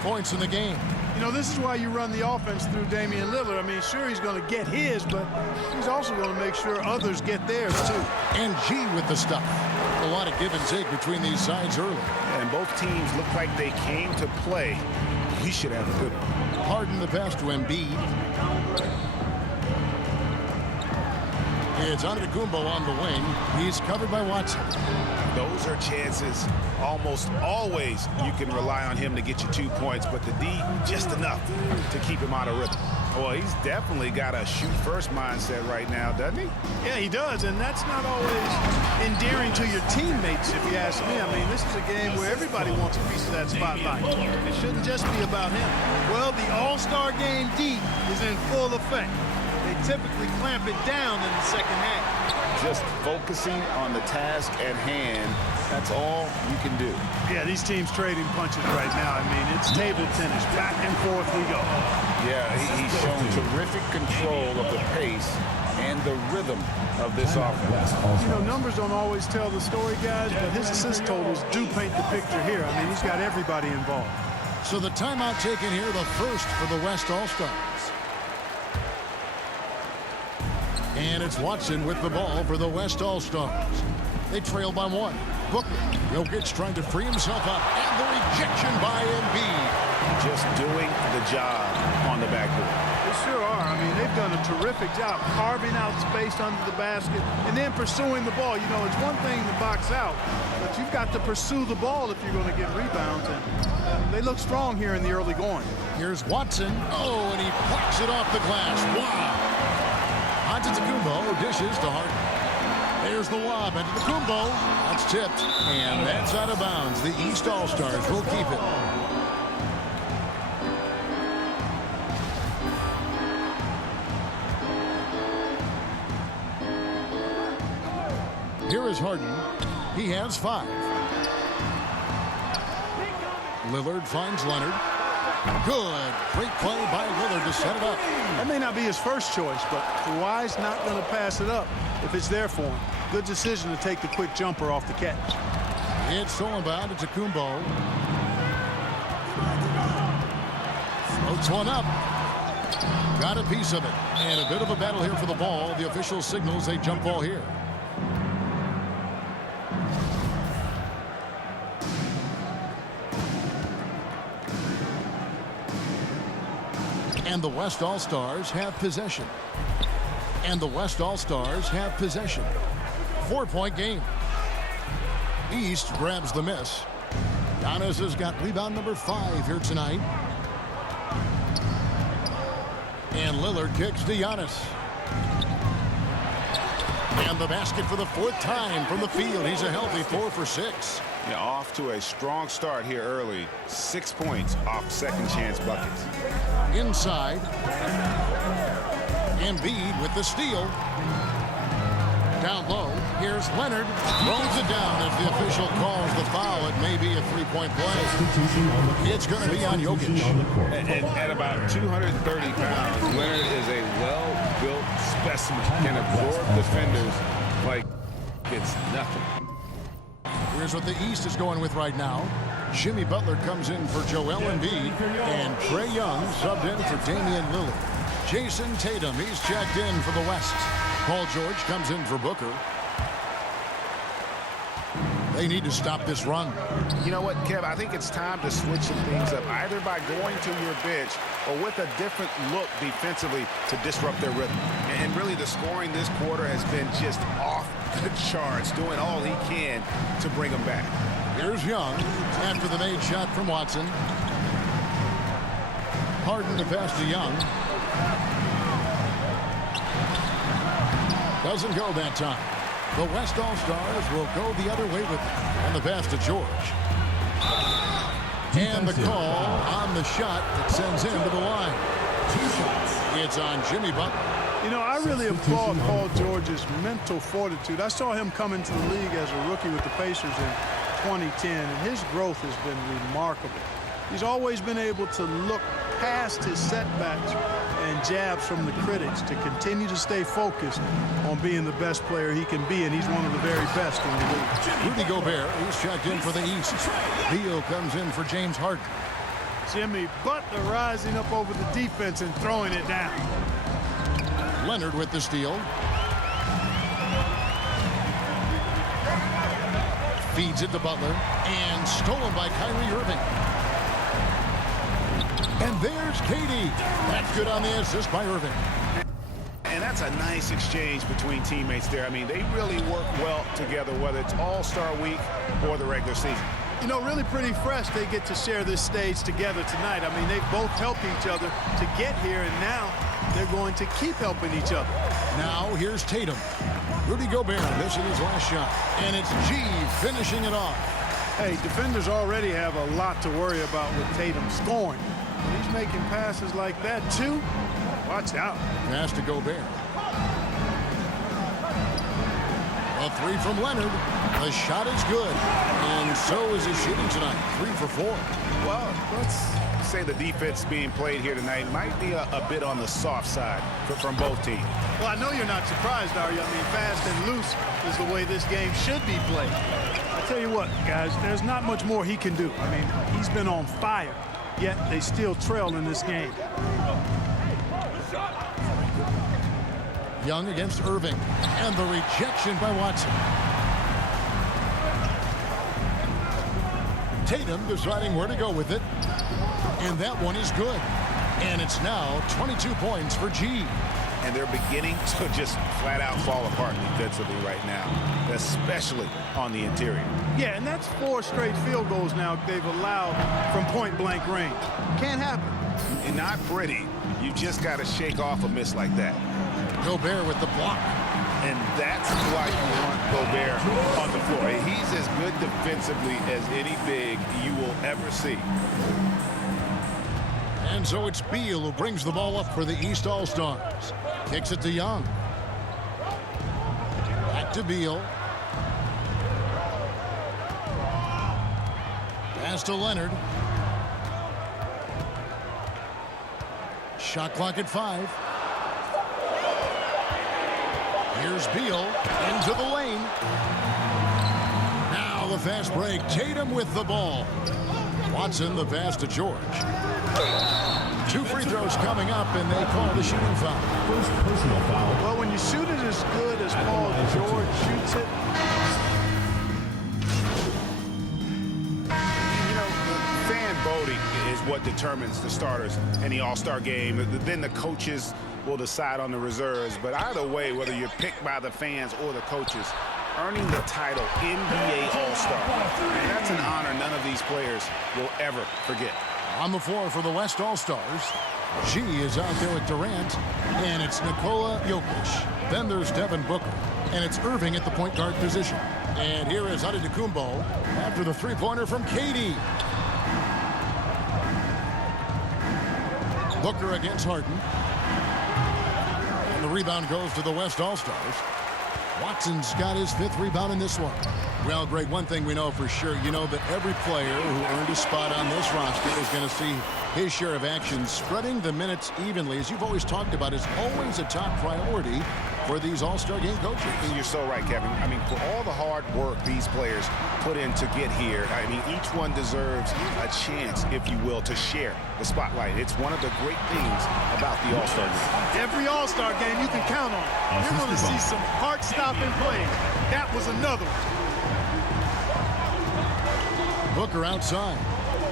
points in the game. You know, this is why you run the offense through Damian Lillard. I mean, sure, he's going to get his, but he's also going to make sure others get theirs, too. And G with the stuff. A lot of give and take between these sides early. And both teams look like they came to play. He should have a good one. Harden the pass to Embiid. It's Antetokounmpo on the wing. He's covered by Watson. Those are chances almost always you can rely on him to get you 2 points, but the D just enough to keep him out of rhythm. Well, he's definitely got a shoot-first mindset right now, doesn't he? Yeah, he does, and that's not always endearing to your teammates, if you ask me. I mean, this is a game where everybody wants a piece of that spotlight. It shouldn't just be about him. Well, the All-Star Game D is in full effect. They typically clamp it down in the second half. Just focusing on the task at hand, that's all you can do. Yeah, these teams trading punches right now. I mean, it's table tennis. Back and forth we go. Yeah, he's shown terrific control of the pace and the rhythm of this offense. You know, numbers don't always tell the story, guys, but his assist totals do paint the picture here. I mean, he's got everybody involved. So the timeout taken here, the first for the West All-Stars. And it's Watson with the ball for the West All-Stars. They trail by 1. Booker. Jokic trying to free himself up. And the rejection by Embiid. Just doing the job on the backboard. They sure are. I mean, they've done a terrific job carving out space under the basket and then pursuing the ball. You know, it's one thing to box out, but you've got to pursue the ball if you're going to get rebounds. And they look strong here in the early going. Here's Watson. Oh, and he plucks it off the glass. Wow. Antetokounmpo dishes to Harden. There's the lob. Antetokounmpo. That's tipped. And that's out of bounds. The East All-Stars will keep it. Here is Harden. He has 5. Lillard finds Leonard. Good. Great play by Lillard to set it up. That may not be his first choice, but Kawhi's not going to pass it up if it's there for him. Good decision to take the quick jumper off the catch. It's stolen by Antetokounmpo. Floats one up. Got a piece of it. And a bit of a battle here for the ball. The official signals a jump ball here. And the West All-Stars have possession. And the West All-Stars have possession. 4-point game. East grabs the miss. Giannis has got rebound number 5 here tonight. And Lillard kicks to Giannis. And the basket for the 4th time from the field. He's a healthy 4 for 6. Yeah, off to a strong start here early. 6 points off second chance buckets. Inside. Embiid with the steal. Down low. Here's Leonard. Throws it down as the official calls the foul. It may be a 3-point play. It's going to be on Jokic. And at about 230 pounds, Leonard is a well-built specimen. Can absorb defenders like it's nothing. Here's what the East is going with right now. Jimmy Butler comes in for Joel Embiid. And Trae Young subbed in for Damian Lillard. Jason Tatum, he's checked in for the West. Paul George comes in for Booker. They need to stop this run. You know what, Kev? I think it's time to switch some things up, either by going to your bench or with a different look defensively to disrupt their rhythm. And really, the scoring this quarter has been just off the charts, doing all he can to bring them back. Here's Young after the made shot from Watson. Harden to pass to Young. Doesn't go that time. The West All-Stars will go the other way with it. And the pass to George. And the call on the shot that sends him to the line. It's on Jimmy Butler. You know, I really applaud Paul George's mental fortitude. I saw him come into the league as a rookie with the Pacers in 2010, and his growth has been remarkable. He's always been able to look past his setbacks and jabs from the critics to continue to stay focused on being the best player he can be, and he's one of the very best in the league. Rudy Gobert, he's checked in for the East. Beal comes in for James Harden. Jimmy Butler rising up over the defense and throwing it down. Leonard with the steal. Feeds it to Butler. And stolen by Kyrie Irving. And there's Katie. That's good on the assist by Irving. And that's a nice exchange between teammates there. I mean, they really work well together, whether it's All-Star Week or the regular season. You know, really pretty fresh they get to share this stage together tonight. I mean, they both helped each other to get here, and now they're going to keep helping each other. Now here's Tatum. Rudy Gobert missing his last shot. And it's G finishing it off. Hey, defenders already have a lot to worry about with Tatum scoring. When he's making passes like that, too, watch out. Pass to Gobert. A three from Leonard. The shot is good. And so is his shooting tonight. 3 for 4. Well, let's say the defense being played here tonight might be a bit on the soft side from both teams. Well, I know you're not surprised, are you? I mean, fast and loose is the way this game should be played. I tell you what, guys, there's not much more he can do. I mean, he's been on fire, yet they still trail in this game. Young against Irving. And the rejection by Watson. Tatum deciding where to go with it. And that one is good. And it's now 22 points for G. And they're beginning to just flat out fall apart defensively right now, especially on the interior. Yeah, and that's 4 straight field goals now they've allowed from point-blank range. Can't happen. And not pretty. You just got to shake off a miss like that. Gobert with the block. And that's why you want Gobert on the floor. He's as good defensively as any big you will ever see. And so it's Beal who brings the ball up for the East All-Stars. Kicks it to Young. Back to Beal. Pass to Leonard. Shot clock at 5. Here's Beal into the lane. Now the fast break. Tatum with the ball. Watson the pass to George. 2 free throws coming up, and they call the shooting foul. First personal foul. Well, when you shoot it as good as Paul George shoots it, You know, fan voting is what determines the starters in the All-Star game. Then the coaches will decide on the reserves. But either way, whether you're picked by the fans or the coaches, earning the title NBA All-Star, that's an honor none of these players will ever forget. On the floor for the West All-Stars, G is out there with Durant, and it's Nikola Jokic. Then there's Devin Booker, and it's Irving at the point guard position. And here is Antetokounmpo after the three-pointer from Katie. Booker against Harden. And the rebound goes to the West All-Stars. Watson's got his 5th rebound in this one. Well, Greg, one thing we know for sure, you know that every player who earned a spot on this roster is going to see his share of action. Spreading the minutes evenly, as you've always talked about, is always a top priority for these All-Star game coaches. And you're so right, Kevin. I mean, for all the hard work these players put in to get here, I mean, each one deserves a chance, if you will, to share the spotlight. It's one of the great things about the All-Star game. every All-Star game you can count on. You're going to see some heart-stopping plays. That was another one. Booker outside.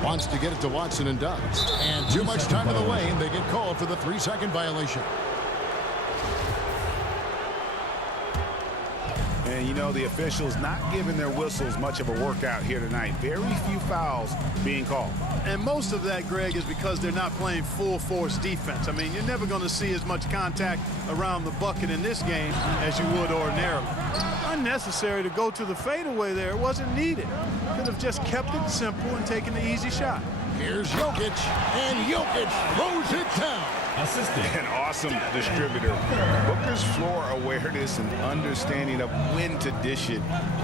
Wants to get it to Watson and does. And too much time in the lane. They get called for the 3-second violation. And, you know, the officials not giving their whistles much of a workout here tonight. Very few fouls being called. And most of that, Greg, is because they're not playing full-force defense. I mean, you're never going to see as much contact around the bucket in this game as you would ordinarily. Unnecessary to go to the fadeaway there. It wasn't needed. Could have just kept it simple and taken the easy shot. Here's Jokic, and Jokic throws it down. Assistant. An awesome distributor. Booker's floor awareness and understanding of when to dish it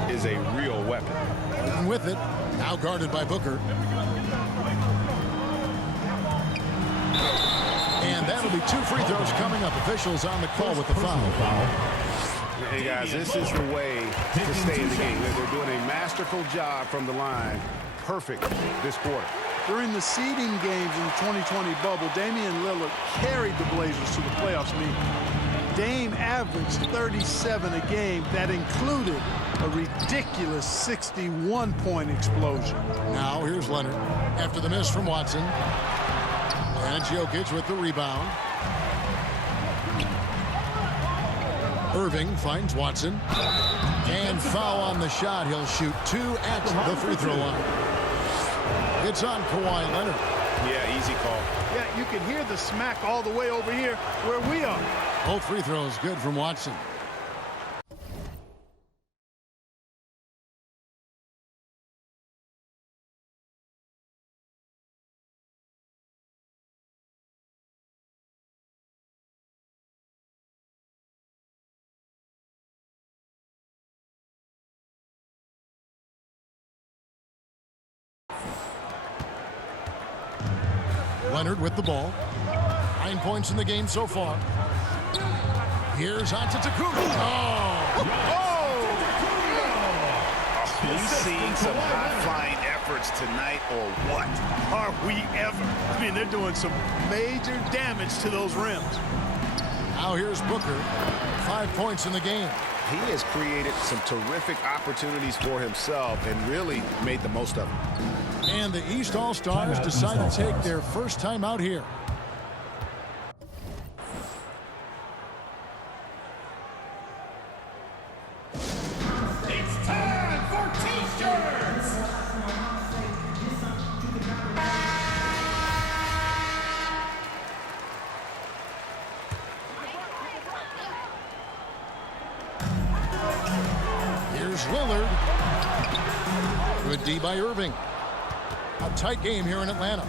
is a real weapon. And with it, now guarded by Booker. And that'll be 2 free throws coming up. Officials on the call with the foul. Hey, guys, this is the way to stay in the game. They're doing a masterful job from the line. Perfect this quarter. During the seeding games in the 2020 bubble, Damian Lillard carried the Blazers to the playoffs. I mean, Dame averaged 37 a game. That included a ridiculous 61-point explosion. Now here's Leonard after the miss from Watson. And Jokic with the rebound. Irving finds Watson. And foul on the shot. He'll shoot 2 at the free throw line. It's on Kawhi Leonard. Yeah, easy call. Yeah, you can hear the smack all the way over here where we are. Both free throws good from Watson. Leonard with the ball. 9 points in the game so far. Here's Antetokounmpo. Are you seeing some high-flying efforts tonight or what? Are we ever? I mean, they're doing some major damage to those rims. Now here's Booker. 5 points in the game. He has created some terrific opportunities for himself and really made the most of them. And the East All-Stars decide to take their first time out here. It's time for T-shirts. Here's Lillard. Good D by Irving. A tight game here in Atlanta.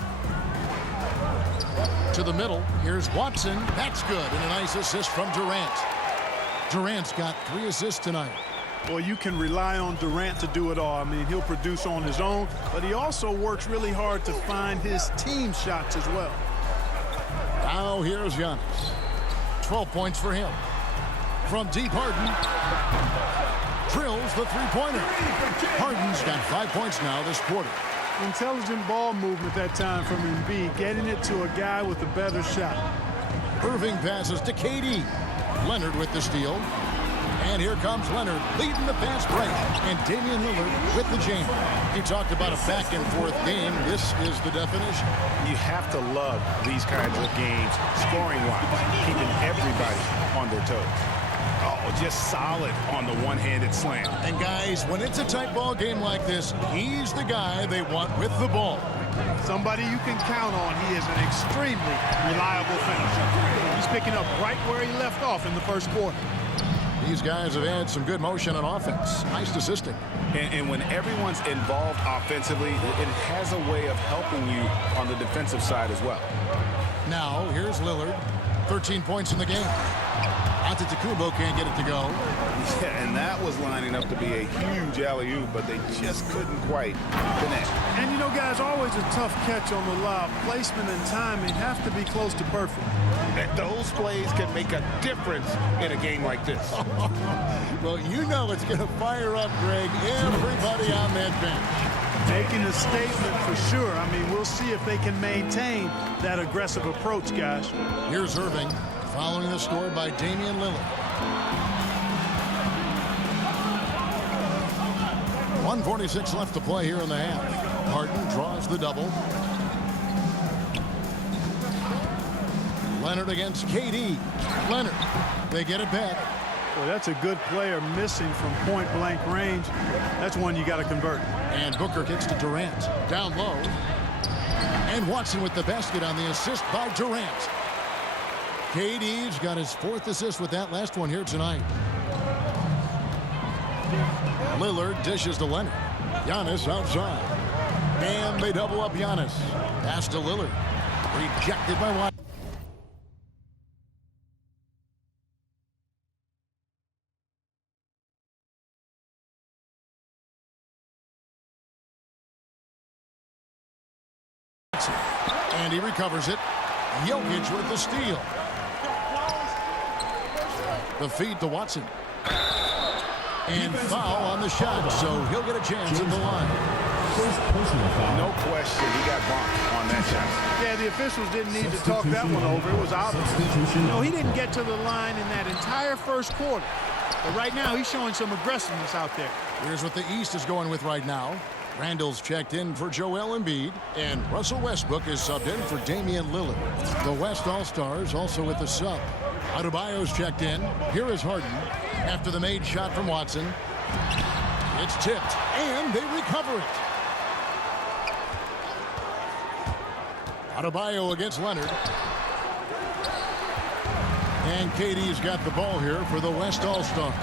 To the middle, here's Watson. That's good, and a nice assist from Durant. Durant's got 3 assists tonight. Well, you can rely on Durant to do it all. I mean, he'll produce on his own, but he also works really hard to find his team shots as well. Now here's Giannis. 12 points for him. From deep, Harden drills the three-pointer. Harden's got 5 points now this quarter. Intelligent ball movement that time from Embiid, getting it to a guy with a better shot. Irving passes to KD. Leonard with the steal. And here comes Leonard leading the fast break. And Damian Lillard with the jam. He talked about a back-and-forth game. This is the definition. You have to love these kinds of games, scoring-wise, keeping everybody on their toes. Oh, just solid on the one-handed slam. And guys, when it's a tight ball game like this, he's the guy they want with the ball. Somebody you can count on. He is an extremely reliable finisher. He's picking up right where he left off in the first quarter. These guys have had some good motion on offense. Nice assisting. And when everyone's involved offensively, it has a way of helping you on the defensive side as well. Now, here's Lillard. 13 points in the game. Antetokounmpo can't get it to go. Yeah, and that was lining up to be a huge alley-oop, but they just couldn't quite connect. And, you know, guys, always a tough catch on the lob. Placement and timing have to be close to perfect. And those plays can make a difference in a game like this. Well, you know it's going to fire up, Greg, everybody on that bench. Making a statement for sure. I mean, we'll see if they can maintain that aggressive approach, guys. Here's Irving, following the score by Damian Lillard. 1:46 left to play here in the half. Harden draws the double. Leonard against KD. Leonard, they get it back. Well, that's a good player missing from point-blank range. That's one you got to convert. And Booker kicks to Durant. Down low. And Watson with the basket on the assist by Durant. KD's got his 4th assist with that last one here tonight. Lillard dishes to Leonard. Giannis outside. And they double up Giannis. Pass to Lillard. Rejected by Watson. And he recovers it. Jokic with the steal. The feed to Watson. And foul on the shot, so he'll get a chance at the line. First personal foul. No question, he got bumped on that shot. Yeah, the officials didn't need to talk that one over. It was obvious. Substitution. No, he didn't get to the line in that entire first quarter. But right now, he's showing some aggressiveness out there. Here's what the East is going with right now. Randall's checked in for Joel Embiid, and Russell Westbrook is subbed in for Damian Lillard. The West All-Stars also with the sub. Adebayo's checked in. Here is Harden. After the made shot from Watson. It's tipped, and they recover it. Adebayo against Leonard. And KD's got the ball here for the West All-Stars.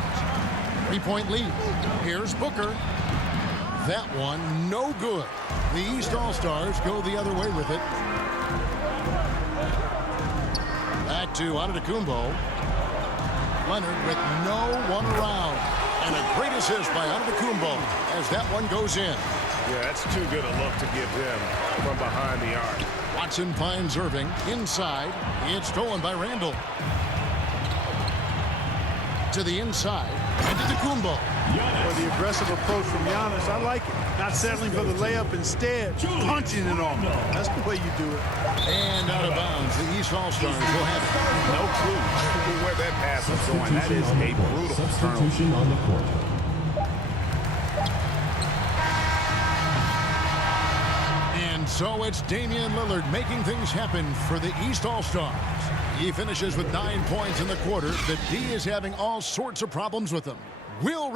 3-point lead. Here's Booker. That one, no good. The East All-Stars go the other way with it. Back to Antetokounmpo. Leonard with no one around. And a great assist by Antetokounmpo as that one goes in. Yeah, that's too good a look to give him from behind the arc. Watson finds Irving inside. It's stolen by Randall. To the inside. Antetokounmpo. For the aggressive approach from Giannis, I like it. Not settling for the layup, instead punching it off. That's the way you do it. And out of bounds. The East All-Stars will have it. No clue where that pass was going. That is a brutal Substitution on the court. And so it's Damian Lillard making things happen for the East All-Stars. He finishes with 9 points in the quarter. The D is having all sorts of problems with him. Will.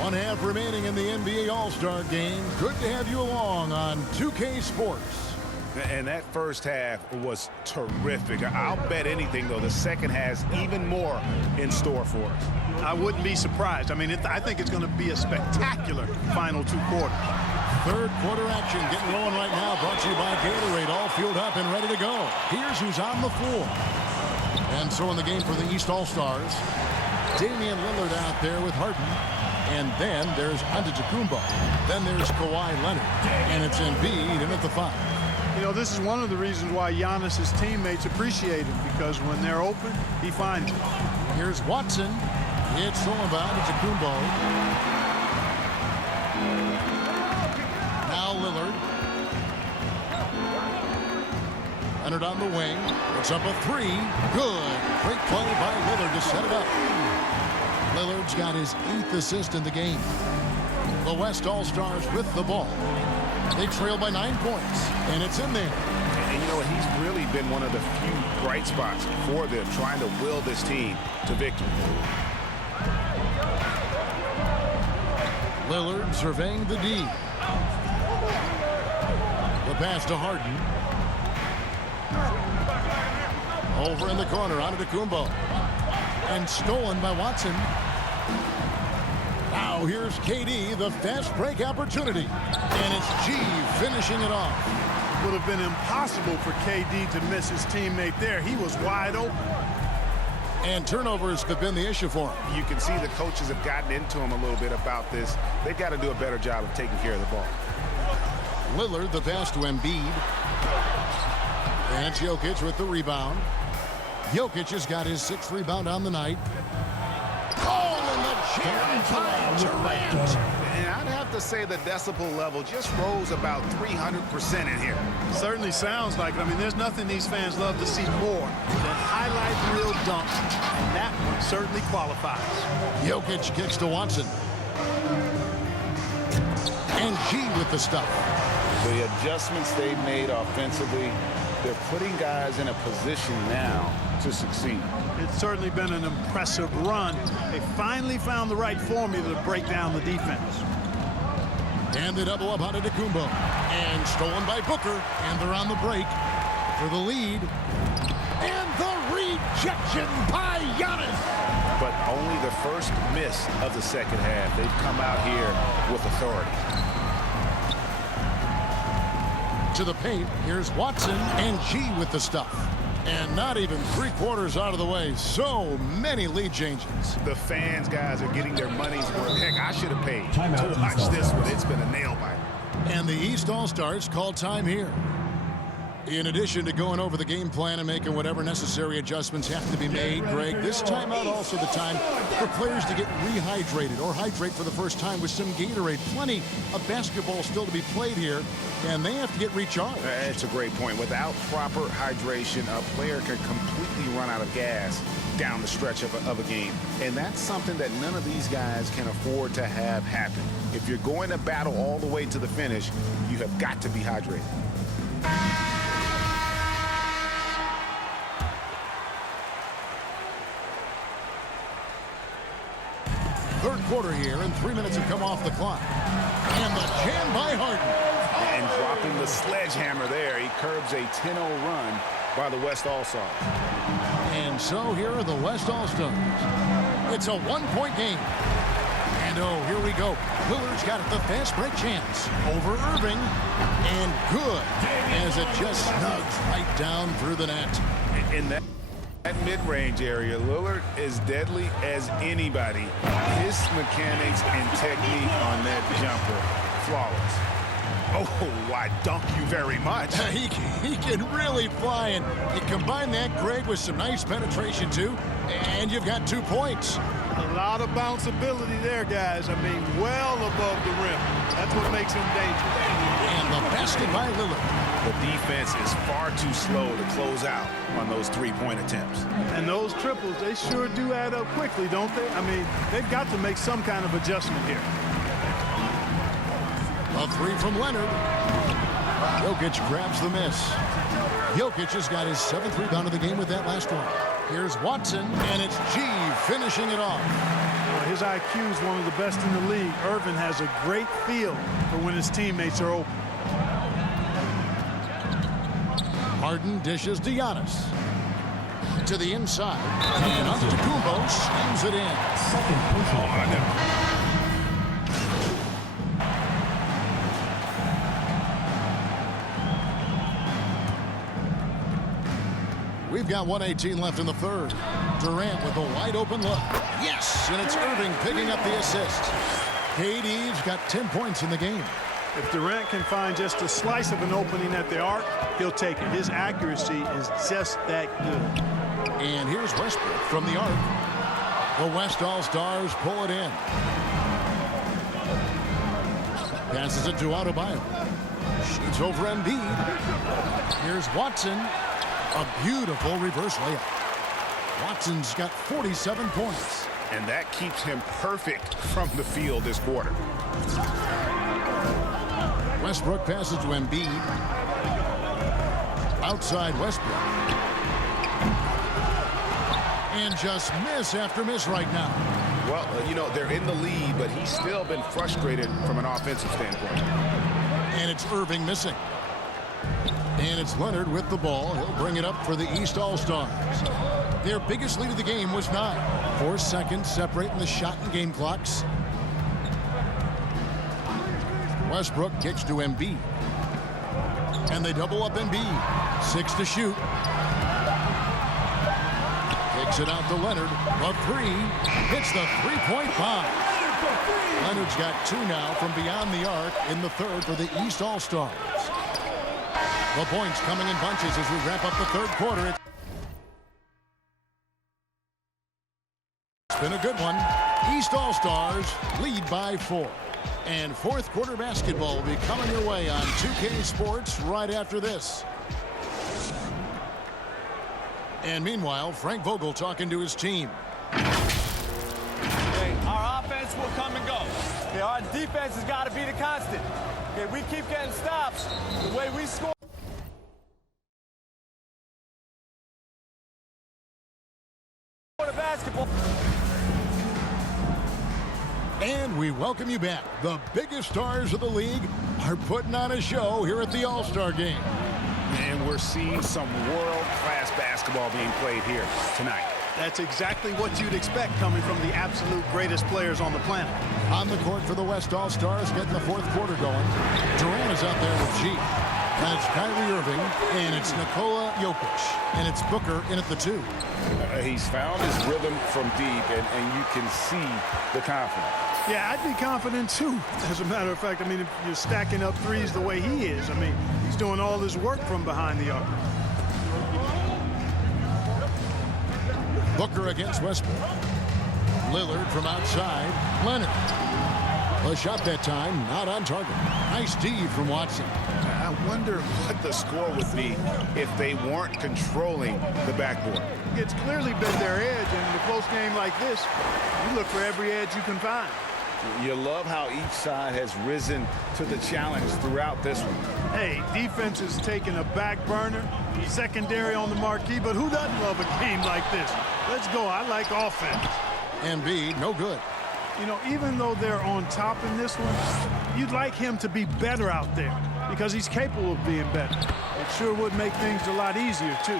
One half remaining in the NBA All-Star game. Good to have you along on 2K Sports. And that first half was terrific. I'll bet anything, though, the second has even more in store for us. I wouldn't be surprised. I mean, I think it's going to be a spectacular final two quarters. Third quarter action getting rolling right now. Brought to you by Gatorade. All fueled up and ready to go. Here's who's on the floor. And so in the game for the East All-Stars, Damian Lillard out there with Harden. And then there's Antetokounmpo. Then there's Kawhi Leonard. And it's Embiid in at the 5. You know, this is one of the reasons why Giannis's teammates appreciate him, because when they're open, he finds them. Here's Watson. It's stolen by Antetokounmpo. Now Lillard. Leonard on the wing. It's up a 3. Good. Great play by Lillard to set it up. Lillard's got his 8th assist in the game. The West All-Stars with the ball. They trail by 9 points, and it's in there. And you know what? He's really been one of the few bright spots for them, trying to will this team to victory. Lillard surveying the D. The pass to Harden. Over in the corner, Antetokounmpo. And stolen by Watson. Now here's KD, the fast break opportunity. And it's G finishing it off. Would have been impossible for KD to miss his teammate there. He was wide open. And turnovers have been the issue for him. You can see the coaches have gotten into him a little bit about this. They've got to do a better job of taking care of the ball. Lillard, the pass to Embiid. And it's Jokic with the rebound. Jokic has got his 6th rebound on the night. Oh, and the jam by Durant. And I'd have to say the decibel level just rose about 300% in here. Certainly sounds like it. I mean, there's nothing these fans love to see more than highlight reel dunks. And that one certainly qualifies. Jokic kicks to Watson. And G with the stuff. The adjustments they've made offensively, they're putting guys in a position now to succeed. It's certainly been an impressive run. They finally found the right formula to break down the defense. And they double up on Antetokounmpo. And stolen by Booker. And they're on the break for the lead. And the rejection by Giannis. But only the first miss of the second half. They've come out here with authority. To the paint, here's Watson and G with the stuff. And not even 3/4 out of the way. So many lead changes. The fans, guys, are getting their money's worth. Heck, I should have paid Timeout, to watch East this All-Stars. one. It's been a nail biter. And the East All-Stars call time here. In addition to going over the game plan and making whatever necessary adjustments have to be made, Greg, this timeout also the time for players to get rehydrated or hydrate for the first time with some Gatorade. Plenty of basketball still to be played here, and they have to get recharged. That's a great point. Without proper hydration, a player can completely run out of gas down the stretch of a game. And that's something that none of these guys can afford to have happen. If you're going to battle all the way to the finish, you have got to be hydrated. Third quarter here, and 3 minutes have come off the clock. And the jam by Harden. And dropping the sledgehammer there, he curbs a 10-0 run by the West All-Stars. And so here are the West All-Stars. It's a one-point game. And oh, here we go. Lillard's got it, the fast break chance over Irving. And good, as it just snugs right down through the net. In that mid-range area, Lillard is deadly as anybody. His mechanics and technique on that jumper, flawless. Oh, I dunk you very much. He can really fly, and you combine that, Greg, with some nice penetration, too, and you've got 2 points. A lot of bounceability there, guys. I mean, well above the rim. That's what makes him dangerous. And the basket by Lillard. The defense is far too slow to close out on those three-point attempts. And those triples, they sure do add up quickly, don't they? I mean, they've got to make some kind of adjustment here. A three from Leonard. Jokic grabs the miss. Jokic has got his 7th rebound of the game with that last one. Here's Watson, and it's G finishing it off. His IQ is one of the best in the league. Irvin has a great feel for when his teammates are open. Harden dishes to Giannis. To the inside. And Antetokounmpo slams it in. Second personal foul. We've got 1:18 left in the third. Durant with a wide open look. Yes, and it's Irving picking up the assist. KD's got 10 points in the game. If Durant can find just a slice of an opening at the arc, he'll take it. His accuracy is just that good. And here's Westbrook from the arc. The West All-Stars pull it in. Passes it to Adebayo. Shoots over Embiid. Here's Watson. A beautiful reverse layup. Watson's got 47 points. And that keeps him perfect from the field this quarter. Westbrook passes to Embiid. Outside Westbrook. And just miss after miss right now. Well, you know, they're in the lead, but he's still been frustrated from an offensive standpoint. And it's Irving missing. And it's Leonard with the ball. He'll bring it up for the East All-Stars. Their biggest lead of the game was 9. 4 seconds separating the shot and game clocks. Westbrook kicks to Embiid. And they double up Embiid. 6 to shoot. Kicks it out to Leonard. A 3. Hits the three-point bomb. Leonard's got 2 now from beyond the arc in the third for the East All-Stars. The points coming in bunches as we wrap up the third quarter. It's been a good one. East All-Stars lead by 4. And fourth quarter basketball will be coming your way on 2K Sports right after this. And meanwhile, Frank Vogel talking to his team. Okay, our offense will come and go. Okay, our defense has got to be the constant. Okay, we keep getting stops. The way we score. The basketball. And we welcome you back. The biggest stars of the league are putting on a show here at the All-Star Game. And we're seeing some world-class basketball being played here tonight. That's exactly what you'd expect coming from the absolute greatest players on the planet. On the court for the West All-Stars, getting the fourth quarter going. Durant is out there with G. And it's Kyrie Irving, and it's Nikola Jokic, and it's Booker in at the 2. He's found his rhythm from deep, and you can see the confidence. Yeah, I'd be confident too. As a matter of fact, I mean, if you're stacking up threes the way he is, I mean, he's doing all his work from behind the arc. Booker against Westbrook. Lillard from outside. Leonard. A shot that time, not on target. Nice D from Watson. I wonder what the score would be if they weren't controlling the backboard. It's clearly been their edge, and in a close game like this, you look for every edge you can find. You love how each side has risen to the challenge throughout this one. Hey, defense is taking a back burner, secondary on the marquee, but who doesn't love a game like this? Let's go. I like offense. Embiid, no good. You know, even though they're on top in this one, you'd like him to be better out there because he's capable of being better. It sure would make things a lot easier, too.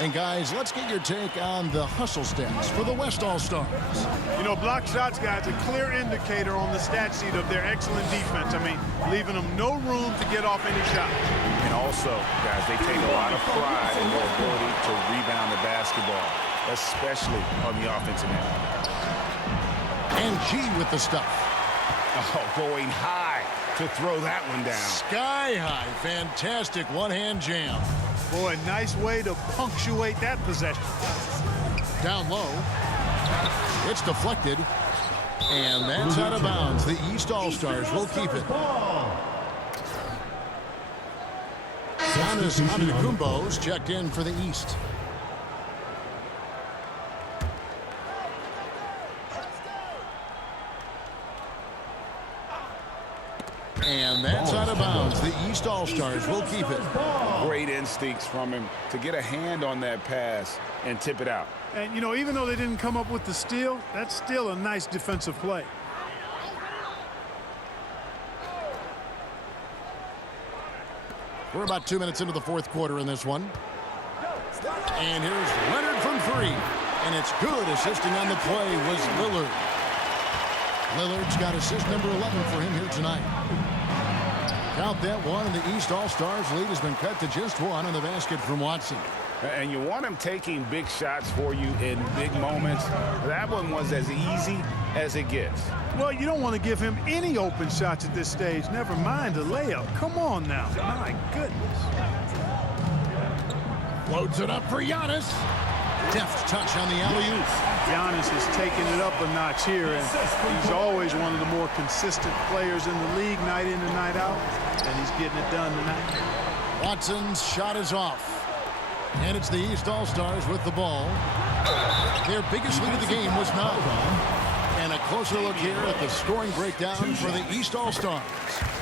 And guys, let's get your take on the hustle stats for the West All-Stars. You know, block shots, guys, a clear indicator on the stat sheet of their excellent defense. I mean, leaving them no room to get off any shots. And also, guys, they take a lot of pride in their ability to rebound the basketball, especially on the offensive end. And G with the stuff. Oh, going high to throw that one down. Sky high. Fantastic one-hand jam. Boy, nice way to punctuate that possession. Down low. It's deflected. And that's out of bounds. The East All-Stars will keep it. Giannis Antetokounmpo's checked in for the East. And that's out of bounds. The East All-Stars will keep it. Great instincts from him to get a hand on that pass and tip it out. And, you know, even though they didn't come up with the steal, that's still a nice defensive play. We're about 2 minutes into the fourth quarter in this one. And here's Leonard from three. And it's good. Assisting on the play was Lillard. Lillard's got assist number 11 for him here tonight. Count that one, and the East All-Stars lead has been cut to just one on the basket from Watson. And you want him taking big shots for you in big moments. That one was as easy as it gets. Well, you don't want to give him any open shots at this stage. Never mind a layup. Come on now. My goodness. Loads it up for Giannis. Deft touch on the alley-oop. Giannis is taking it up a notch here, and he's always one of the more consistent players in the league night in and night out, and he's getting it done tonight. Watson's shot is off. And it's the East All-Stars with the ball. Their biggest lead of the game was 9. And a closer look here at the scoring breakdown for the East All-Stars.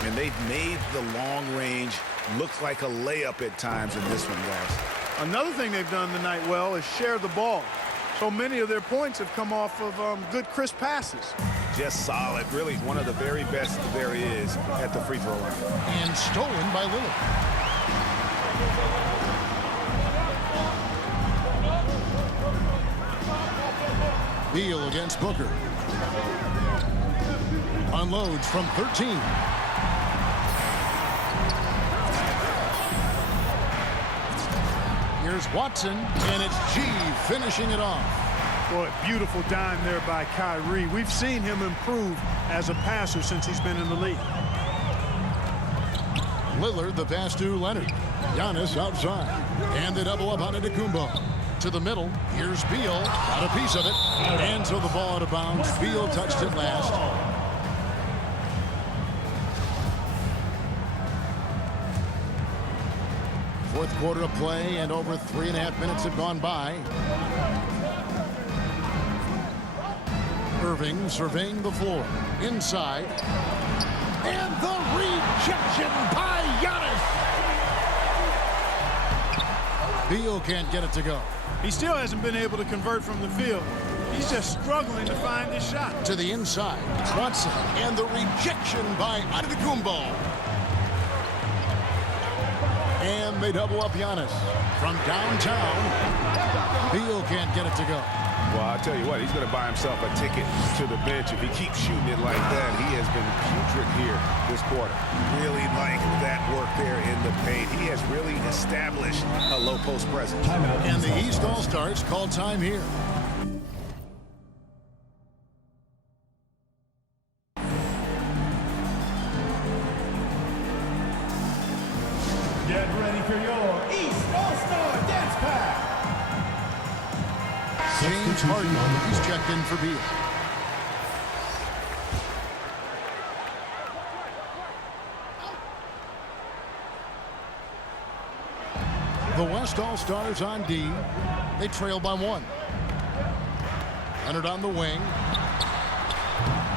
And they've made the long range look like a layup at times in this one, guys. Another thing they've done tonight well is share the ball. So many of their points have come off of good, crisp passes. Just solid. Really one of the very best there is at the free throw line. And stolen by Lillard. Beal against Booker. Unloads from 13. Here's Watson, and it's G finishing it off. Boy, beautiful dime there by Kyrie. We've seen him improve as a passer since he's been in the league. Lillard, the pass to Leonard. Giannis outside. And they double up on Antetokounmpo. To the middle. Here's Beal. Got a piece of it. And so the ball out of bounds. Beal touched it last. Fourth quarter of play, and over 3.5 minutes have gone by. Irving surveying the floor. Inside. And the rejection by Giannis. Beal can't get it to go. He still hasn't been able to convert from the field. He's just struggling to find his shot. To the inside. Watson. And the rejection by Antetokounmpo. And they double up Giannis. From downtown. Beal can't get it to go. Well, I'll tell you what, he's going to buy himself a ticket to the bench. If he keeps shooting it like that, he has been putrid here this quarter. Really like that work there in the paint. He has really established a low post presence. And the East All-Stars call time here. James Substitution Harden. on the He's court. checked in for Beal. The West All-Stars on D. They trail by 1. Leonard on the wing.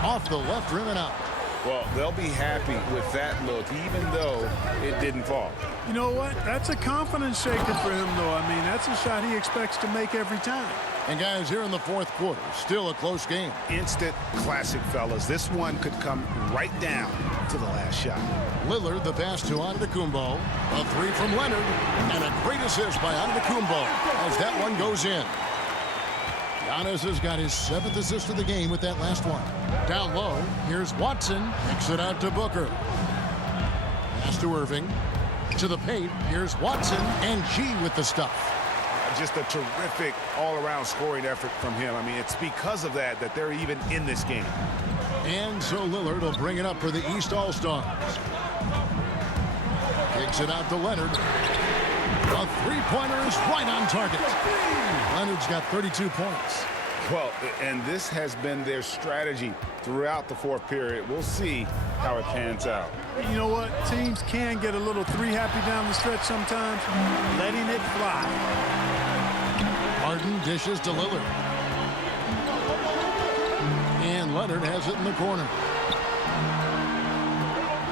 Off the left rim and out. Well, they'll be happy with that look, even though it didn't fall. You know what? That's a confidence shaker for him, though. I mean, that's a shot he expects to make every time. And guys, here in the fourth quarter, still a close game. Instant classic, fellas. This one could come right down to the last shot. Lillard, the pass to Antetokounmpo. A three from Leonard. And a great assist by Antetokounmpo as that one goes in. Giannis has got his 7th assist of the game with that last one. Down low, here's Watson. Kicks it out to Booker. Pass to Irving. To the paint, here's Watson. And G with the stuff. Just a terrific all-around scoring effort from him. I mean, it's because of that that they're even in this game. And so Lillard will bring it up for the East All-Stars. Kicks it out to Leonard. A three-pointer is right on target. Leonard's got 32 points. Well, and this has been their strategy throughout the fourth period. We'll see how it pans out. You know what? Teams can get a little three-happy down the stretch sometimes. Letting it fly. Harden dishes to Lillard. And Leonard has it in the corner.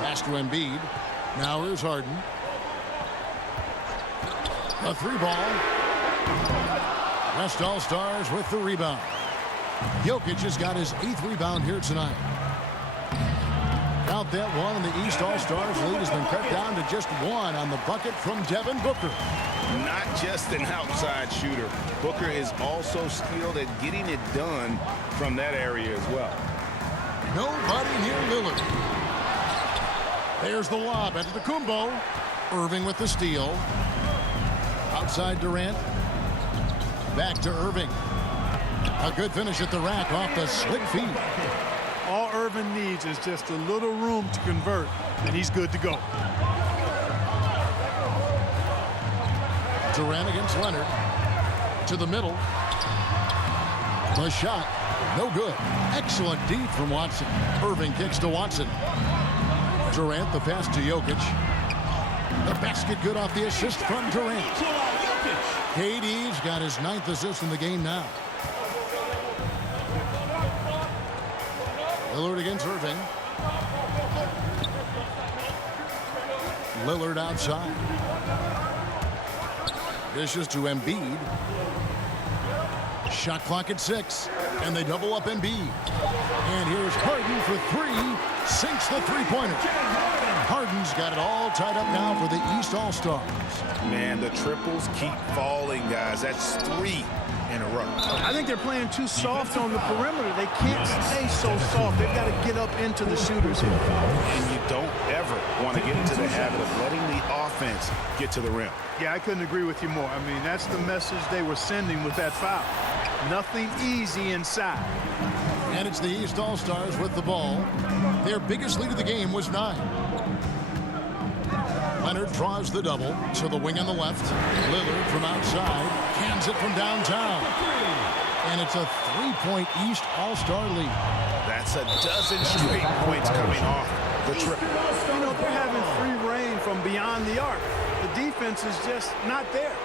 Pass to Embiid. Now here's Harden. A three ball. West All-Stars with the rebound. Jokic has got his 8th rebound here tonight. Count that one, and the East All-Stars lead has been cut down to just 1 on the bucket from Devin Booker. Not just an outside shooter. Booker is also skilled at getting it done from that area as well. Nobody near Lillard. There's the lob at Antetokounmpo. Irving with the steal. Outside Durant. Back to Irving. A good finish at the rack off the slick feed. All Irving needs is just a little room to convert, and he's good to go. Durant against Leonard. To the middle. The shot. No good. Excellent D from Watson. Irving kicks to Watson. Durant, the pass to Jokic. The basket good off the assist from Durant. KD's got his 9th assist in the game now. Lillard against Irving. Lillard outside. Dishes to Embiid. Shot clock at 6. And they double up Embiid. And here's Harden for 3. Sinks the three-pointer. Harden's got it all tied up now for the East All-Stars. Man, the triples keep falling, guys. That's 3 in a row. I think they're playing too soft on the perimeter. They can't stay so soft. They've got to get up into the shooters here. And you don't ever want to get into the habit of letting the offense get to the rim. Yeah, I couldn't agree with you more. I mean, that's the message they were sending with that foul. Nothing easy inside. And it's the East All-Stars with the ball. Their biggest lead of the game was 9. Leonard draws the double to the wing on the left. Lillard from outside cans it from downtown. And it's a 3-point East All-Star lead. That's a dozen straight points coming off the triple. You know, they're having free reign from beyond the arc. The defense is just not there.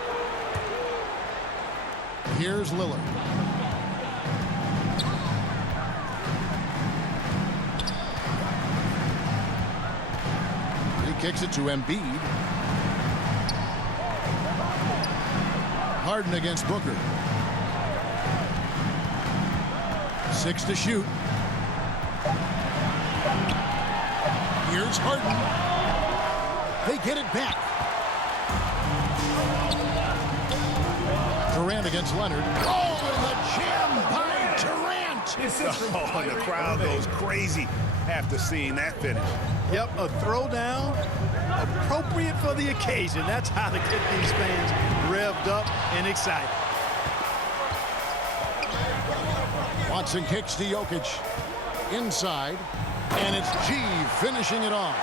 Here's Lillard. He kicks it to Embiid. Harden against Booker. 6 to shoot. Here's Harden. They get it back. Durant against Leonard. Oh, and the jam by Durant. Oh, and the crowd goes crazy after seeing that finish. Yep, a throwdown appropriate for the occasion. That's how to get these fans revved up and excited. Watson kicks to Jokic. Inside. And it's G finishing it off.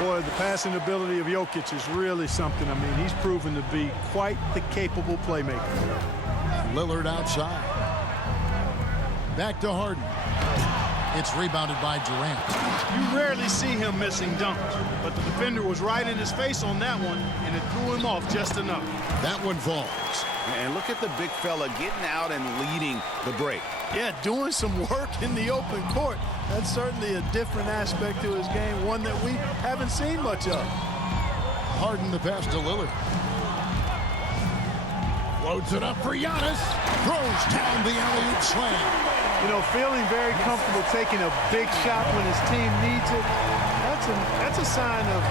Boy, the passing ability of Jokic is really something. I mean, he's proven to be quite the capable playmaker. Lillard outside. Back to Harden. It's rebounded by Durant. You rarely see him missing dunks, but the defender was right in his face on that one, and it threw him off just enough. That one falls. And look at the big fella getting out and leading the break. Yeah, doing some work in the open court. That's certainly a different aspect to his game, one that we haven't seen much of. Harden the pass to Lillard. Loads it up for Giannis. Throws down the alley-oop slam. You know, feeling very comfortable taking a big shot when his team needs it. That's a sign of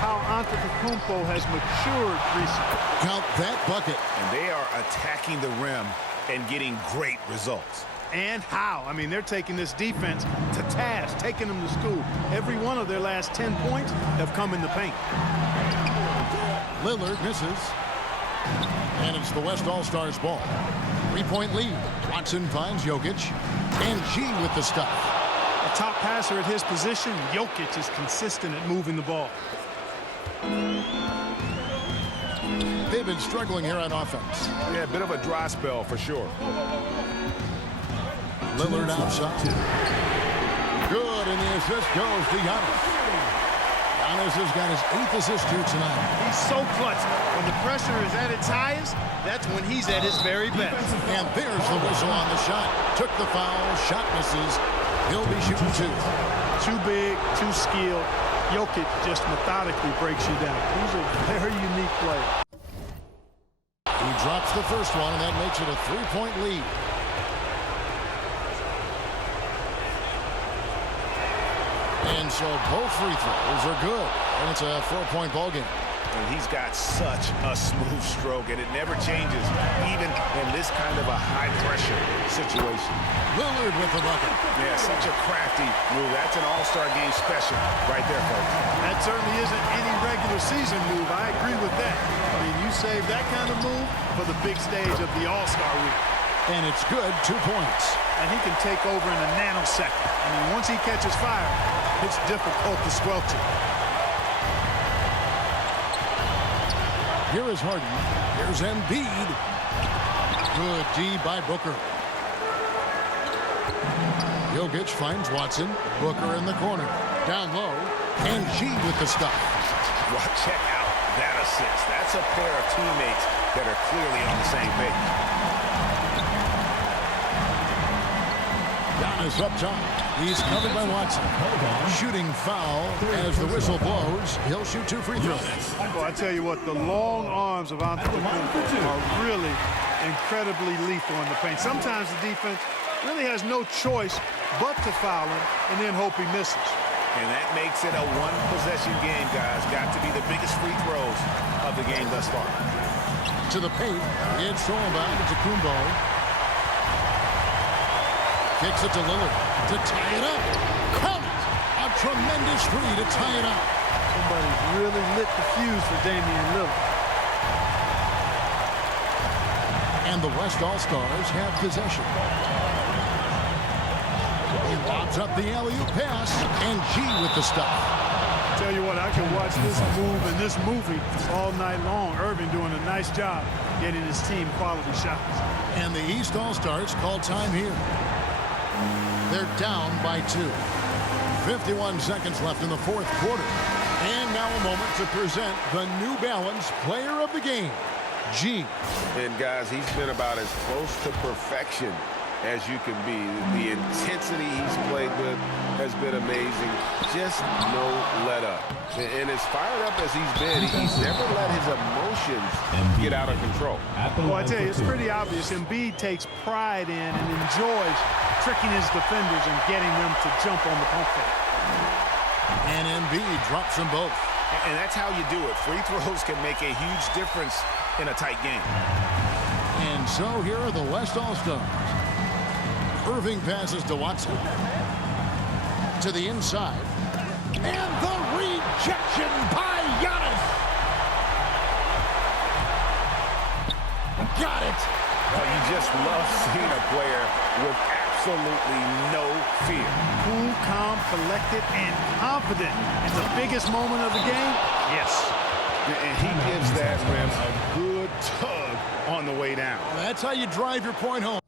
how Antetokounmpo has matured recently. Count that bucket. And they are attacking the rim and getting great results. And how? I mean, they're taking this defense to task, taking them to school. Every one of their last 10 points have come in the paint. Lillard misses. And it's the West All-Stars ball. 3-point lead. Watson finds Jokic. And G with the stuff. A top passer at his position, Jokic is consistent at moving the ball. They've been struggling here on offense. Yeah, a bit of a dry spell for sure. Lillard outside. Good, and the assist goes to Giannis. Giannis has got his 8th assist here tonight. He's so clutch. When the pressure is at its highest, that's when he's at his very best. And there's the whistle on the shot. Took the foul, shot misses. He'll be shooting 2. Too big, too skilled. Jokic just methodically breaks you down. He's a very unique player. He drops the first one, and that makes it a 3-point lead. And so both free throws are good. And it's a 4-point ball game. And he's got such a smooth stroke, and it never changes, even in this kind of a high-pressure situation. Lillard with the bucket. Yeah, such a crafty move. That's an all-star game special right there, folks. That certainly isn't any regular season move. I agree with that. I mean, you save that kind of move for the big stage of the All-Star week. And it's good, 2 points. And he can take over in a nanosecond. I mean, once he catches fire, it's difficult to squelch it. Here is Harden. Here's Embiid. Good D by Booker. Jokic finds Watson. Booker in the corner. Down low. And G with the stuff. Well, check out that assist. That's a pair of teammates that are clearly on the same page. Giannis up top. He's covered by Watson. Shooting foul as the whistle blows. He'll shoot 2 free throws. Well, I tell you what, the long arms of Antetokounmpo are really incredibly lethal in the paint. Sometimes the defense really has no choice but to foul him and then hope he misses. And that makes it a one-possession game, guys. Got to be the biggest free throws of the game thus far. To the paint. It's Solomon to Kumbo. Kicks it to Lillard to tie it up. Count it! A tremendous three to tie it up. Somebody's really lit the fuse for Damian Lillard. And the West All-Stars have possession. He lobs up the alley-oop pass, and G with the stuff. Tell you what, I can watch this move and this movie all night long. Irving doing a nice job getting his team quality shots. And the East All-Stars call time here. They're down by 2. 51 seconds left in the 4th quarter. And now a moment to present the New Balance Player of the Game, G. And guys, he's been about as close to perfection as you can be. The intensity he's played with has been amazing. Just no let up. And as fired up as he's been, he's never let his emotions get out of control. Well, I tell you, it's pretty obvious. Embiid takes pride in and enjoys tricking his defenders and getting them to jump on the pump fake. And Embiid drops them both. And that's how you do it. Free throws can make a huge difference in a tight game. And so here are the West All-Stars. Irving passes to Watson. To the inside. And the rejection by Giannis. Got it. Well, you just love seeing a player with absolutely no fear. Cool, calm, collected, and confident. In the biggest moment of the game, yes. And he gives that rim a good tug on the way down. That's how you drive your point home.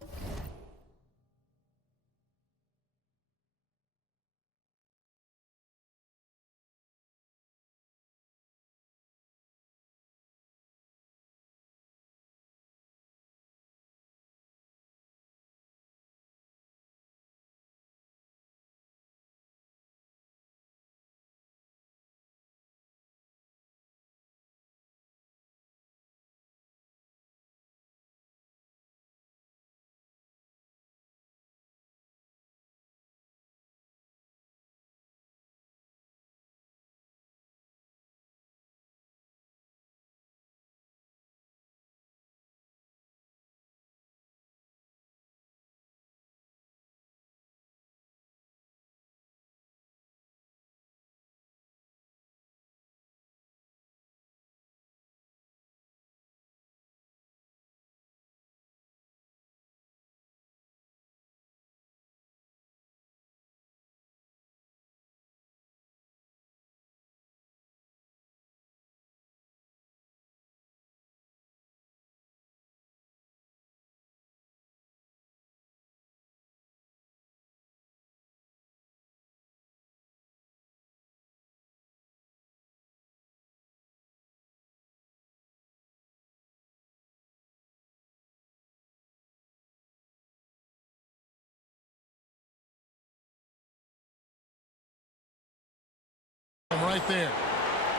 Right there.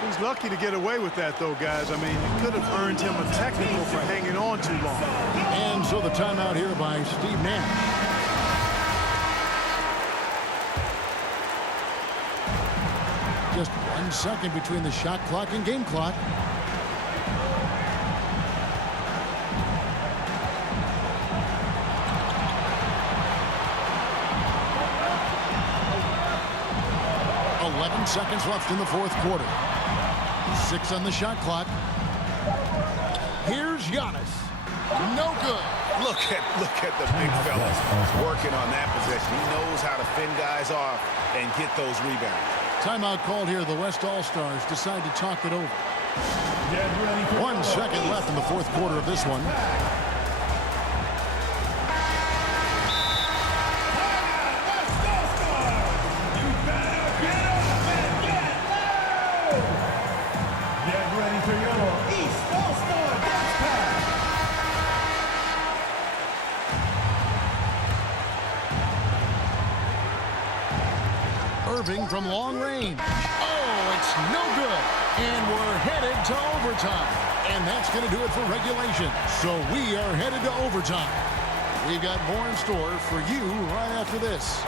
He's lucky to get away with that, though, guys. I mean, it could have earned him a technical for hanging on too long. And so the timeout here by Steve Nash. Just 1 second between the shot clock and game clock. Seconds left in the fourth quarter. 6 on the shot clock. Here's Giannis. No good. Look at the big fellas working on that possession. He knows how to fend guys off and get those rebounds. Timeout called here. The West All-Stars decide to talk it over. 1 second left in the fourth quarter of this one. From long range. Oh, it's no good. And we're headed to overtime. And that's going to do it for regulation. So we are headed to overtime. We've got more in store for you right after this.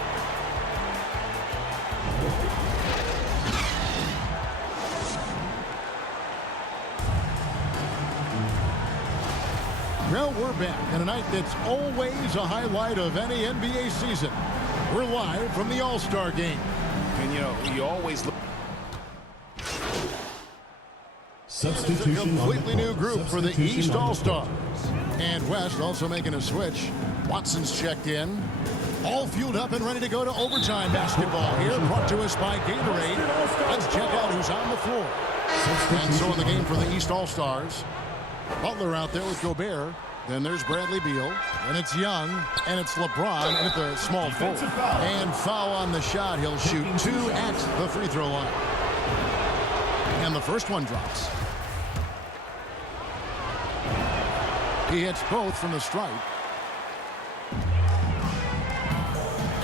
Well, we're back on a night that's always a highlight of any NBA season. We're live from the All-Star game. And, you know, you always look. Substitution. A completely new group for the East All-Stars. And West also making a switch. Watson's checked in. All fueled up and ready to go to overtime basketball here. Brought to us by Gatorade. Let's check out who's on the floor. And so in the game for the East All-Stars, Butler out there with Gobert. Then there's Bradley Beal, and it's Young, and it's LeBron at the small forward. And foul on the shot. He'll shoot 2 at the free throw line. And the first one drops. He hits both from the stripe.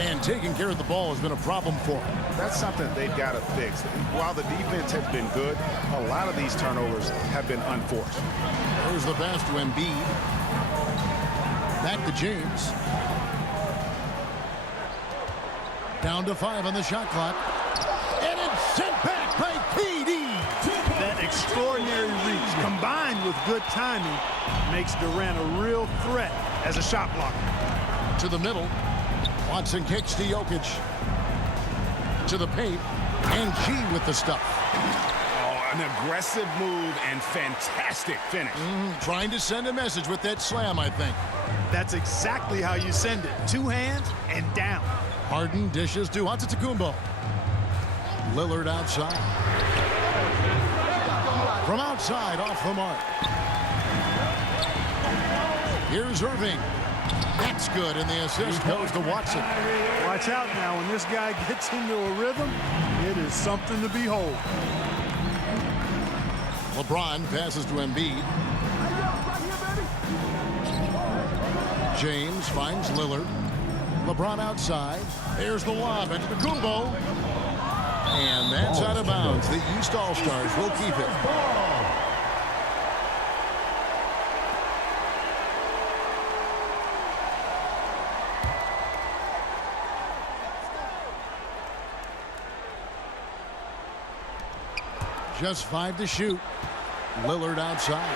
And taking care of the ball has been a problem for him. That's something they've got to fix. While the defense has been good, a lot of these turnovers have been unforced. There's the pass to Embiid. Back to James. Down to 5 on the shot clock. And it's sent back by KD. That extraordinary reach combined with good timing makes Durant a real threat as a shot blocker. To the middle. Watson kicks to Jokic. To the paint. And G with the stuff. An aggressive move and fantastic finish. Trying to send a message with that slam, I think. That's exactly how you send it. 2 hands and down. Harden dishes to Antetokounmpo. Lillard outside. From outside, off the mark. Here's Irving. That's good, and the assist goes to Watson. Watch out now. When this guy gets into a rhythm, it is something to behold. LeBron passes to Embiid. James finds Lillard. LeBron outside. There's the lob into Kumbo. And that's out of bounds. The East All-Stars will keep it. Just 5 to shoot. Lillard outside.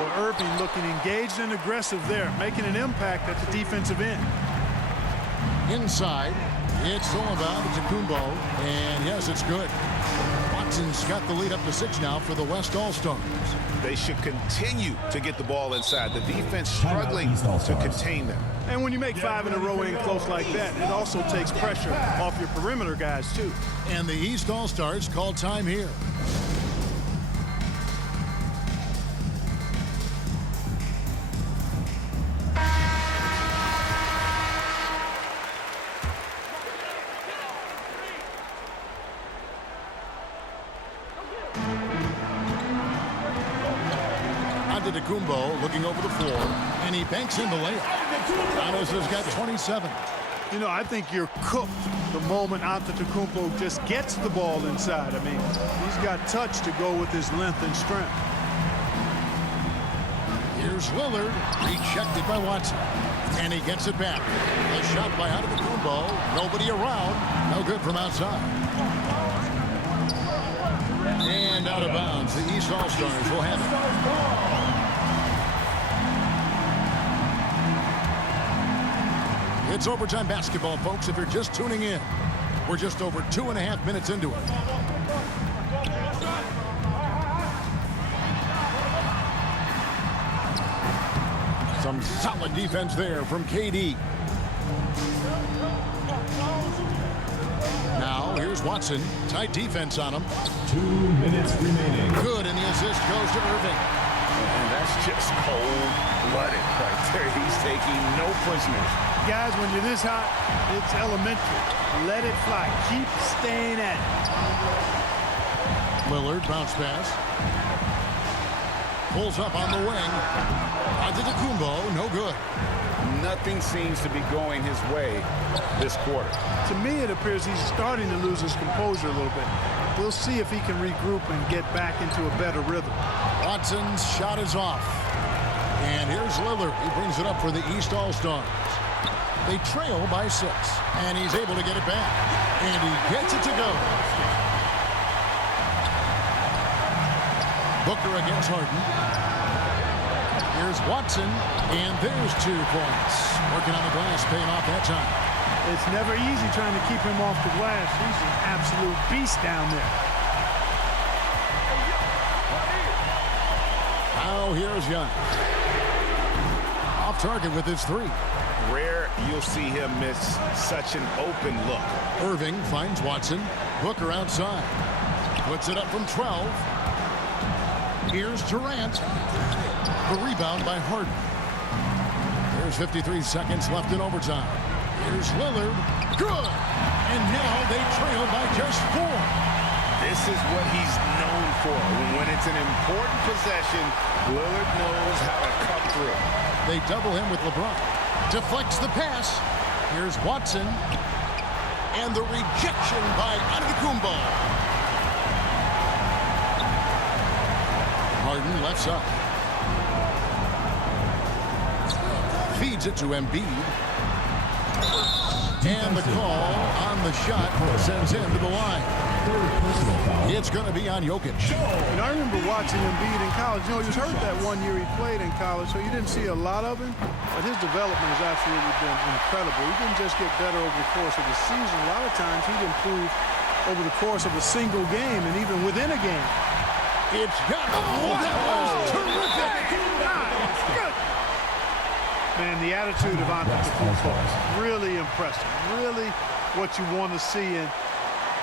Well, Irving looking engaged and aggressive there, making an impact at the defensive end. Inside, it's all about Kumbo, and yes, it's good. Watson's got the lead up to 6 now for the West All-Stars. They should continue to get the ball inside. The defense struggling to contain them. And when you make 5 in a row in close like that, it also takes pressure off your perimeter guys, too. And the East All-Stars call time here. Kumbo looking over the floor, and he banks in the layup. Giannis has got 27. You know, I think you're cooked the moment Antetokounmpo just gets the ball inside. I mean, he's got touch to go with his length and strength. Here's Lillard, rejected by Watson, and he gets it back. A shot by Antetokounmpo, nobody around, no good from outside. And out of bounds, the East All-Stars will have it. It's overtime basketball, folks, if you're just tuning in. We're just over 2.5 minutes into it. Some solid defense there from KD. Now, here's Watson. Tight defense on him. 2 minutes remaining. Good, and the assist goes to Irving. And that's just cold-blooded right there. He's taking no prisoners. Guys, when you're this hot, it's elementary. Let it fly. Keep staying at it. Lillard, bounce pass. Pulls up on the wing. Antetokounmpo, no good. Nothing seems to be going his way this quarter. To me, it appears he's starting to lose his composure a little bit. We'll see if he can regroup and get back into a better rhythm. Watson's shot is off. And here's Lillard. He brings it up for the East All-Stars. They trail by 6, and he's able to get it back. And he gets it to go. Booker against Harden. Here's Watson, and there's 2 points. Working on the glass, paying off that time. It's never easy trying to keep him off the glass. He's an absolute beast down there. Now here's Young. Off target with his 3. Rare you'll see him miss such an open look. Irving finds Watson. Booker outside. Puts it up from 12. Here's Durant. The rebound by Harden. There's 53 seconds left in overtime. Here's Lillard. Good! And now they trail by just 4. This is what he's known for. When it's an important possession, Lillard knows how to come through. They double him with LeBron. Deflects the pass. Here's Watson. And the rejection by Antetokounmpo. Harden left side. Feeds it to Embiid. And the call on the shot sends him to the line. It's going to be on Jokic. And I remember watching Embiid in college. You know, he was hurt that one year he played in college, so you didn't see a lot of him. But his development has absolutely been incredible. He didn't just get better over the course of the season. A lot of times he'd improve over the course of a single game and even within a game. It's got that was terrific. Man, the attitude of Antetokounmpo is really impressive. Really what you want to see in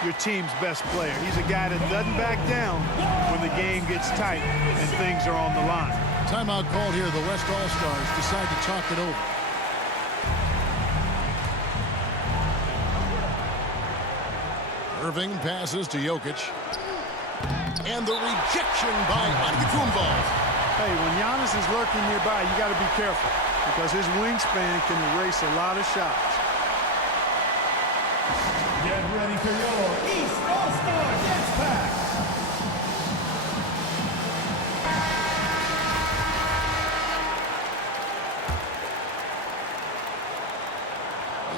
your team's best player. He's a guy that doesn't back down when the game gets tight and things are on the line. Timeout called here. The West All-Stars decide to talk it over. Irving passes to Jokic. And the rejection by Antetokounmpo. Hey, when Giannis is lurking nearby, you got to be careful because his wingspan can erase a lot of shots. Get ready for your East All-Star Dance Pack.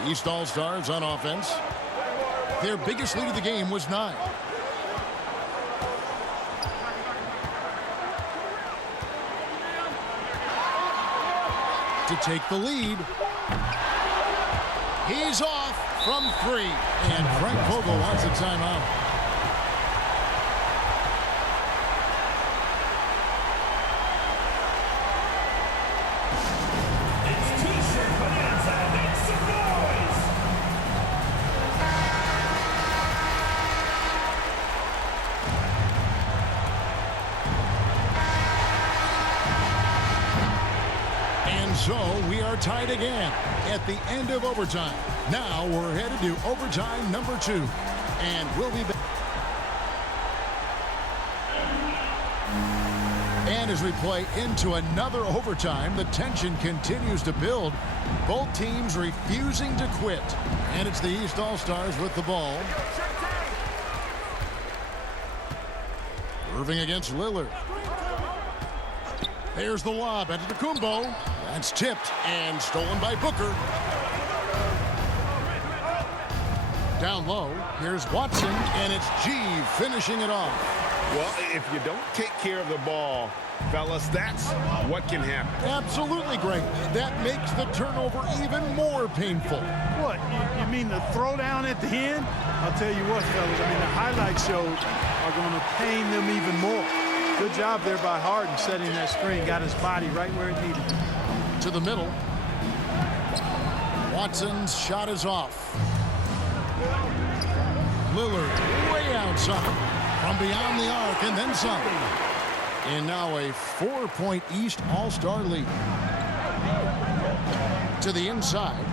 The East All-Stars on offense. Their biggest lead of the game was 9. To take the lead. He's off from 3. And Frank Vogel wants a timeout. It's T-shirt bonanza. Make some noise. And so we are tied again at the end of overtime. Now we're headed to overtime number 2. And we'll be back. And as we play into another overtime, the tension continues to build. Both teams refusing to quit. And it's the East All-Stars with the ball. Irving against Lillard. There's the lob into Antetokounmpo. That's tipped and stolen by Booker. Down low, here's Watson, and it's G finishing it off. Well, if you don't take care of the ball, fellas, that's what can happen. Absolutely great. That makes the turnover even more painful. What, you mean the throwdown at the end? I'll tell you what, fellas, I mean, the highlight shows are going to pain them even more. Good job there by Harden setting that screen, got his body right where it needed. To the middle. Watson's shot is off. Lillard way outside from beyond the arc and then some. And now a 4-point East All-Star lead. To the inside.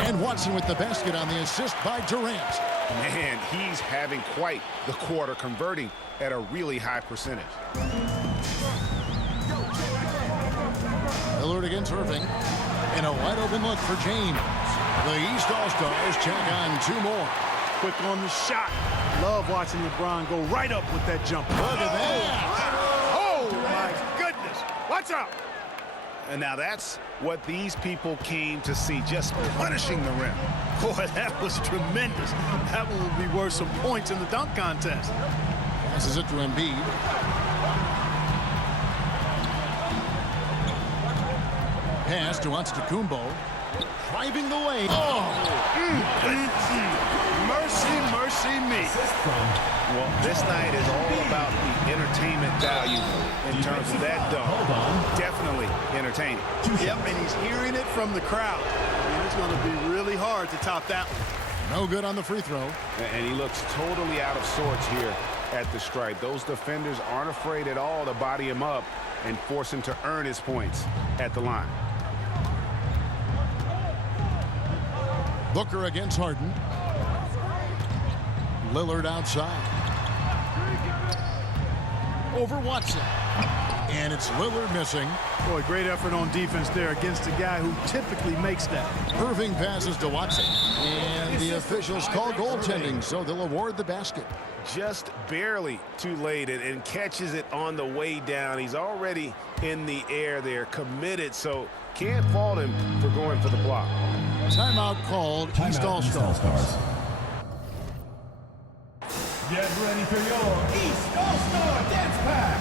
And Watson with the basket on the assist by Durant. Man, he's having quite the quarter, converting at a really high percentage. Lillard against Irving. And a wide open look for James. The East All-Stars check on 2 more. Quick on the shot. Love watching LeBron go right up with that jumper. Look at that. Oh, my goodness. Watch out. And now that's what these people came to see, just punishing the rim. Boy, that was tremendous. That one will be worth some points in the dunk contest. Passes it to Embiid. Pass to Antetokounmpo. Driving the way. Oh! Mercy, mercy me. Well, this night is all about the entertainment value in terms of that dunk. Definitely entertaining. Yep, and he's hearing it from the crowd. I mean, it's going to be really hard to top that one. No good on the free throw. And he looks totally out of sorts here at the stripe. Those defenders aren't afraid at all to body him up and force him to earn his points at the line. Booker against Harden. Lillard outside. Over Watson. And it's Lillard missing. Boy, great effort on defense there against a guy who typically makes that. Irving passes to Watson. And the officials call goaltending, so they'll award the basket. Just barely too late and catches it on the way down. He's already in the air there, committed, so can't fault him for going for the block. Timeout called. East All-Stars. Get ready for your East All-Star Dance Pack.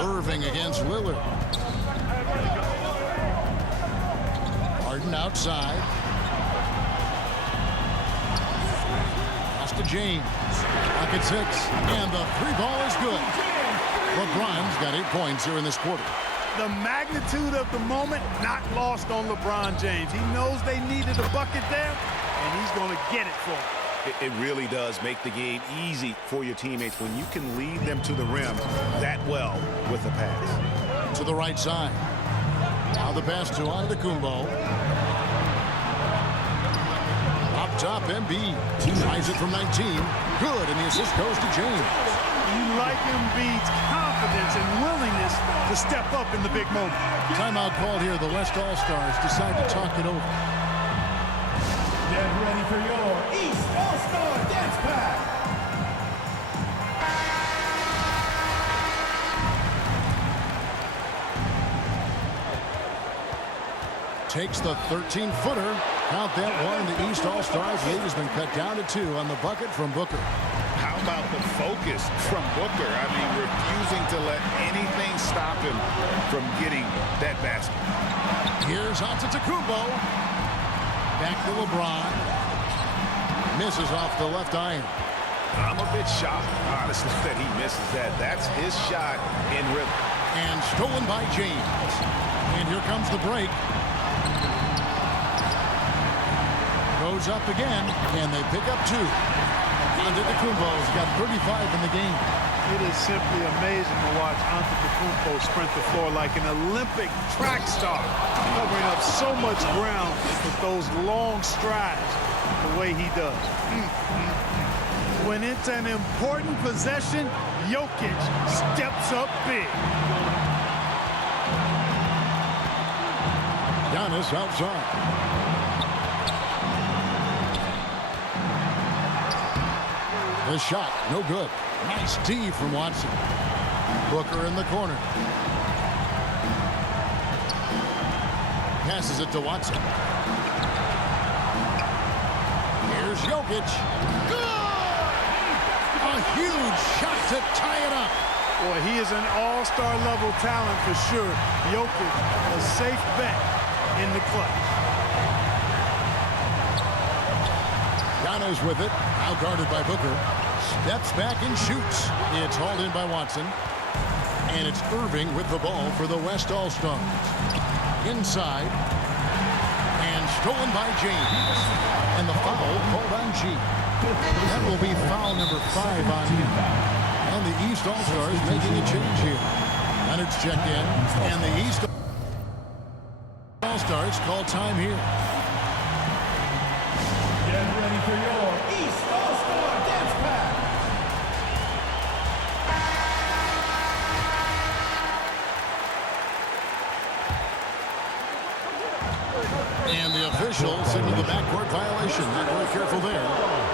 Irving against Lillard. Harden outside. Pass to James. Pocket 6. And the 3 ball is good. LeBron's got 8 points here in this quarter. The magnitude of the moment not lost on LeBron James. He knows they needed a bucket there, and he's going to get it for them. It really does make the game easy for your teammates when you can lead them to the rim that well with the pass. To the right side. Now the pass to Antetokounmpo. Up top, Embiid. Tries it from 19. Good, and the assist goes to James. You like Embiid's confidence and willingness to step up in the big moment. Timeout called here. The West All-Stars decide to talk it over. Get ready for your East All-Star Dance Pack. Takes the 13-footer. Count that one. The East All-Stars lead has been cut down to 2 on the bucket from Booker. How about the focus from Booker? I mean, refusing to let anything stop him from getting that basket. Here's Antetokounmpo. Back to LeBron. Misses off the left iron. I'm a bit shocked, honestly, that he misses that. That's his shot in rhythm. And stolen by James. And here comes the break. Goes up again, and they pick up 2. Antetokounmpo's got 35 in the game. It is simply amazing to watch Antetokounmpo sprint the floor like an Olympic track star, covering up so much ground with those long strides the way he does. When it's an important possession, Jokic steps up big. Giannis outside. The shot, no good. Nice D from Watson. Booker in the corner. Passes it to Watson. Here's Jokic. Good! A huge shot to tie it up. Boy, he is an all-star level talent for sure. Jokic, a safe bet in the clutch. Giannis with it. Now guarded by Booker. Steps back and shoots. It's hauled in by Watson. And it's Irving with the ball for the West All-Stars. Inside. And stolen by James. And the foul called on G. That will be foul number 5 on him. And the East All-Stars making a change here. Leonard's checked in. And the East All-Stars call time here. Get ready for your East All-Star Dance Pack. And the official signaled the backcourt violation. Not very careful there.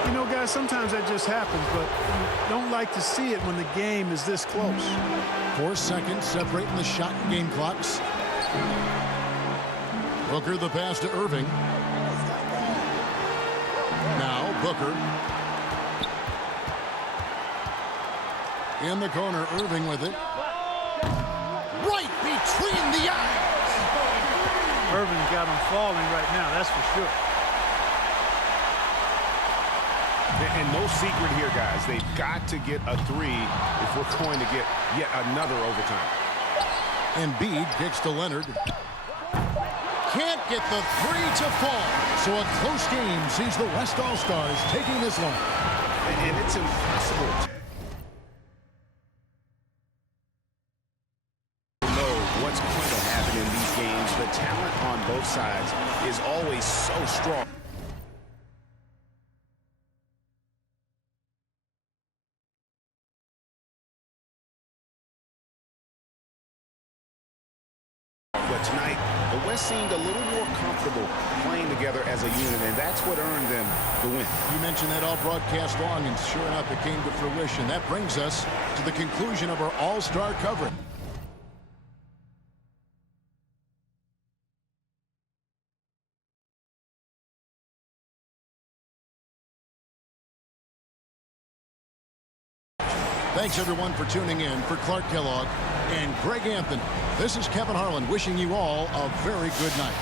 You know, guys, sometimes that just happens, but you don't like to see it when the game is this close. 4 seconds separating the shot and game clocks. Booker the pass to Irving. Now Booker. In the corner, Irving with it. Right between the eyes. Irving's got him falling right now, that's for sure. And no secret here, guys. They've got to get a 3 if we're going to get yet another overtime. Embiid kicks to Leonard. Can't get the 3 to fall. So a close game sees the West All-Stars taking this one. And it's impossible to know what's going to happen in these games. The talent on both sides is always so strong. But tonight, the West seemed a little more comfortable playing together as a unit, and that's what earned them the win. You mentioned that all broadcast long, and sure enough, it came to fruition. That brings us to the conclusion of our all-star coverage. Thanks, everyone, for tuning in. For Clark Kellogg and Greg Anthony, this is Kevin Harlan wishing you all a very good night.